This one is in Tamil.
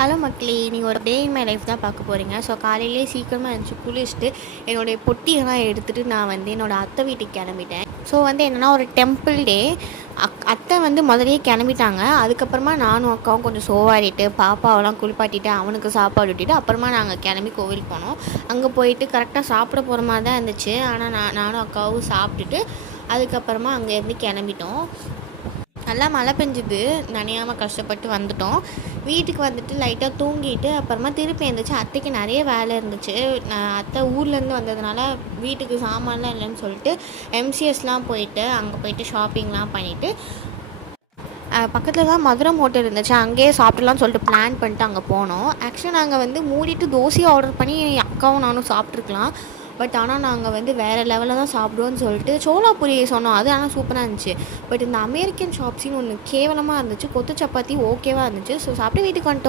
ஹலோ மக்களே, நீங்கள் ஒரு டே இன் மை லைஃப் தான் பார்க்க போகிறீங்க. ஸோ காலையிலேயே சீக்கிரமாக இருந்துச்சு குளிச்சுட்டு என்னுடைய பொட்டியெல்லாம் எடுத்துகிட்டு நான் என்னோடய அத்தை வீட்டுக்கு கிளம்பிட்டேன். ஸோ என்னென்னா ஒரு டெம்பிள் டே. அத்தை முதலையே கிளம்பிட்டாங்க. அதுக்கப்புறமா நானும் அக்காவும் கொஞ்சம் சோவாரிட்டு பாப்பாவெல்லாம் குளிப்பாட்டிட்டு அவனுக்கு சாப்பாடு விட்டுட்டு அப்புறமா நாங்கள் கிளம்பி கோவிலுக்கு போனோம். அங்கே போயிட்டு கரெக்டாக சாப்பிட போகிற மாதிரி தான் இருந்துச்சு. ஆனால் நானும் அக்காவும் சாப்பிட்டுட்டு அதுக்கப்புறமா அங்கேருந்து கிளம்பிட்டோம். நல்லா மழை பெஞ்சுது, நனையாமல் கஷ்டப்பட்டு வந்துட்டோம். வீட்டுக்கு வந்துட்டு லைட்டாக தூங்கிட்டு அப்புறமா திருப்பி எழுந்திரிச்சு அத்தைக்கு நிறைய வேலை இருந்துச்சு. அத்தை ஊர்லேருந்து வந்ததுனால வீட்டுக்கு சாமான்லாம் இல்லைன்னு சொல்லிட்டு எம்சிஎஸ்லாம் போயிட்டு அங்கே போயிட்டு ஷாப்பிங்லாம் பண்ணிவிட்டு பக்கத்தில் தான் மதுரை மோட்டர் இருந்துச்சு, அங்கேயே சாப்பிட்லான்னு சொல்லிட்டு பிளான் பண்ணிட்டு அங்கே போனோம். ஆக்சுவலாக நாங்கள் மூடிட்டு தோசையை ஆர்டர் பண்ணி அக்காவும் நானும் சாப்பிட்ருக்கலாம். பட் ஆனால் நாங்கள் வேறு லெவலில் தான் சாப்பிடுவோன்னு சொல்லிட்டு சோளாபுரி சொன்னோம். அது ஆனால் சூப்பராக இருந்துச்சு. பட் இந்த அமெரிக்கன் ஷாப்ஸின்னு ஒன்று கேவலமாக இருந்துச்சு. கொத்து சப்பாத்தி ஓகேவாக இருந்துச்சு. ஸோ சாப்பிட்டு வீட்டுக்கு வந்துட்டோம்.